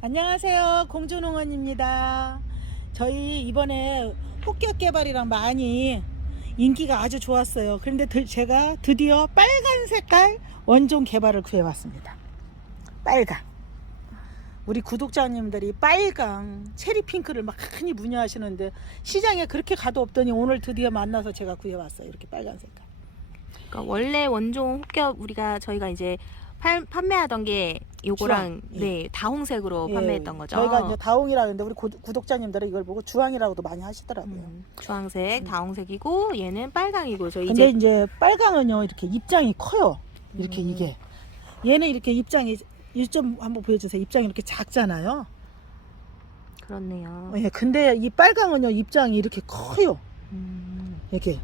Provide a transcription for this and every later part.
안녕하세요. 공주농원입니다. 저희 이번에 혹격 개발이랑 많이 인기가 아주 좋았어요. 그런데 드- 제가 드디어 빨간 색깔 원종 개발을 구해왔습니다. 빨강. 우리 구독자님들이 빨강, 체리 핑크를 많이 문의하시는데 시장에 그렇게 가도 없더니 오늘 드디어 만나서 제가 구해왔어요. 이렇게 빨간 색깔. 그러니까 원래 원종 혹겹 우리가 저희가 이제 팔, 판매하던 게 요거랑 주황, 예. 네 다홍색으로 예, 판매했던 거죠. 저희가 이제 다홍이라 그러는데 우리 구, 구독자님들은 이걸 보고 주황이라고도 많이 하시더라고요. 음, 주황색, 다홍색이고 얘는 빨강이고 저 근데 이제 이제 빨강은요 이렇게 입장이 커요. 이렇게 음. 이게 얘는 이렇게 입장이 1점 한번 보여주세요. 입장이 이렇게 작잖아요. 그렇네요. 예, 근데 이 빨강은요 입장이 이렇게 커요. 음, 이렇게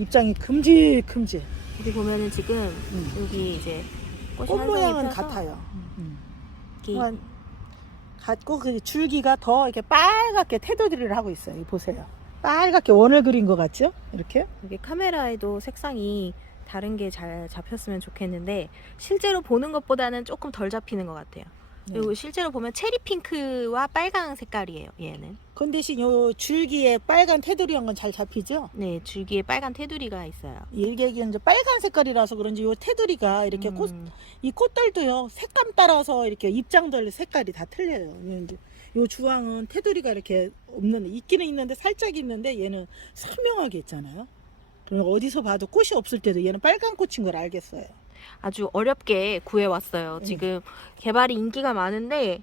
입장이 큼직큼직. 여기 보면은 지금 음. 여기 이제 꽃이 꽃한 모양은 펴서 같아요. 음. 이렇게 한- 같고 그 줄기가 더 이렇게 빨갛게 테두리를 하고 있어요. 이 보세요. 빨갛게 원을 그린 것 같죠? 이렇게. 여기 카메라에도 색상이 다른 게 잘 잡혔으면 좋겠는데 실제로 보는 것보다는 조금 덜 잡히는 것 같아요. 네. 그리고 실제로 보면 체리 핑크와 빨강 색깔이에요. 얘는. 그 대신 요 줄기에 빨간 테두리한 건 잘 잡히죠? 네, 줄기에 빨간 테두리가 있어요. 일개기는 이제 빨간 색깔이라서 그런지 요 테두리가 이렇게 꽃, 음, 이 꽃들도요 색감 따라서 이렇게 입장들 색깔이 다 틀려요. 요 이제 요 주황은 테두리가 이렇게 없는 있기는 있는데 살짝 있는데 얘는 선명하게 있잖아요. 그럼 어디서 봐도 꽃이 없을 때도 얘는 빨간 꽃인 걸 알겠어요. 아주 어렵게 구해왔어요. 음. 지금 개발이 인기가 많은데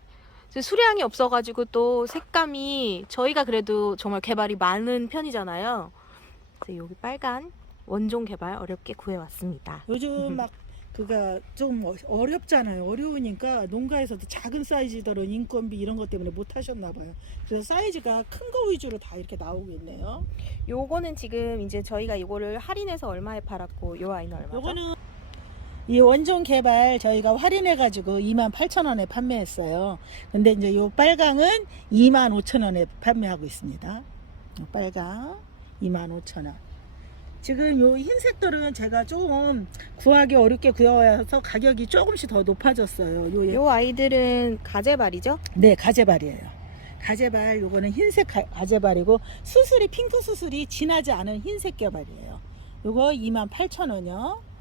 수량이 없어가지고 또 색감이 저희가 그래도 정말 개발이 많은 편이잖아요. 그래서 여기 빨간 원종 개발 어렵게 구해왔습니다. 요즘 막 그가 좀 어- 어렵잖아요. 어려우니까 농가에서도 작은 사이즈들은 인건비 이런 것 때문에 못 하셨나 봐요. 그래서 사이즈가 큰 거 위주로 다 이렇게 나오고 있네요. 요거는 지금 이제 저희가 이거를 할인해서 얼마에 팔았고 요 아이는 얼마죠? 요거는 이 원종 개발 저희가 할인해 가지고 28,000원에 판매했어요. 근데 이제 요 빨강은 25,000원에 판매하고 있습니다. 요 빨강 25,000원. 지금 요 흰색들은 제가 조금 구하기 어렵게 구해와서 가격이 조금씩 더 높아졌어요. 요, 요 아이들은 가재발이죠? 네, 가재발이에요. 가재발 요거는 흰색 가, 가재발이고 수술이 핑크 수술이 진하지 않은 흰색 개발이에요. 요거 28,000원이요.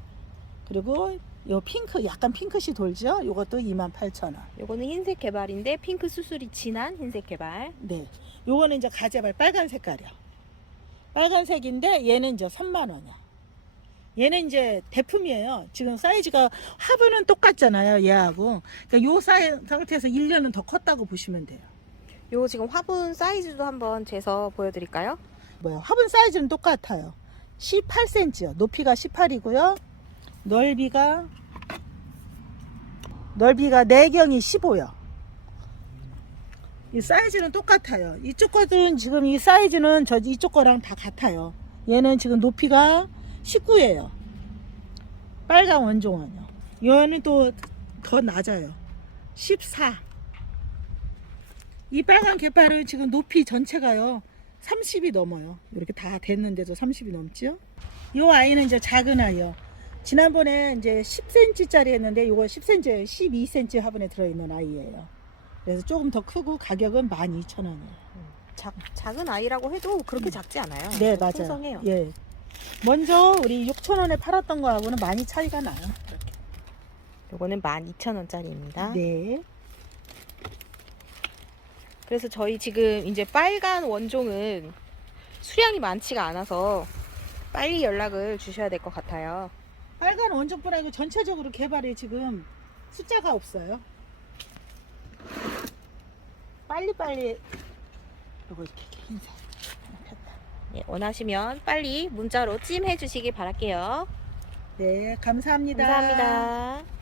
그리고 요 핑크 약간 핑크시 돌죠? 요것도 28,000원. 요거는 흰색 개발인데 핑크 수술이 진한 흰색 개발. 네. 요거는 이제 가재발 빨간 색깔이요. 빨간색인데 얘는 이제 3만 원이야. 얘는 이제 대품이에요. 지금 사이즈가 화분은 똑같잖아요. 얘하고. 그러니까 요 사이 상태에서 1년은 더 컸다고 보시면 돼요. 요 지금 화분 사이즈도 한번 재서 보여드릴까요? 뭐야 화분 사이즈는 똑같아요 18cm요 높이가 18이고요 넓이가 넓이가 내경이 15요. 이 사이즈는 똑같아요. 이쪽 거는 지금 이 사이즈는 저 이쪽 거랑 다 같아요. 얘는 지금 높이가 19예요. 빨간 원종은요. 얘는 또 더 낮아요. 14이 빨간 개파는 지금 높이 전체가요. 30이 넘어요. 이렇게 다 됐는데도 30이 넘죠? 이 아이는 이제 작은 아이요. 지난번에 이제 10cm짜리 했는데 이거 10cm, 12cm 화분에 들어있는 아이예요. 그래서 조금 더 크고 가격은 12,000원이에요. 작, 작은 아이라고 해도 그렇게 작지 않아요. 네, 맞아요. 풍성해요. 예. 먼저 우리 6,000원에 팔았던 거하고는 많이 차이가 나요. 이렇게. 요거는 12,000원짜리입니다. 네. 그래서 저희 지금 이제 빨간 원종은 수량이 많지가 않아서 빨리 연락을 주셔야 될 것 같아요. 빨간 원종뿐 아니고 전체적으로 개발이 지금 숫자가 없어요. 빨리빨리 이거 이렇게 흰색 폈다. 예, 원하시면 빨리 문자로 찜해 주시기 바랄게요. 네, 감사합니다. 감사합니다.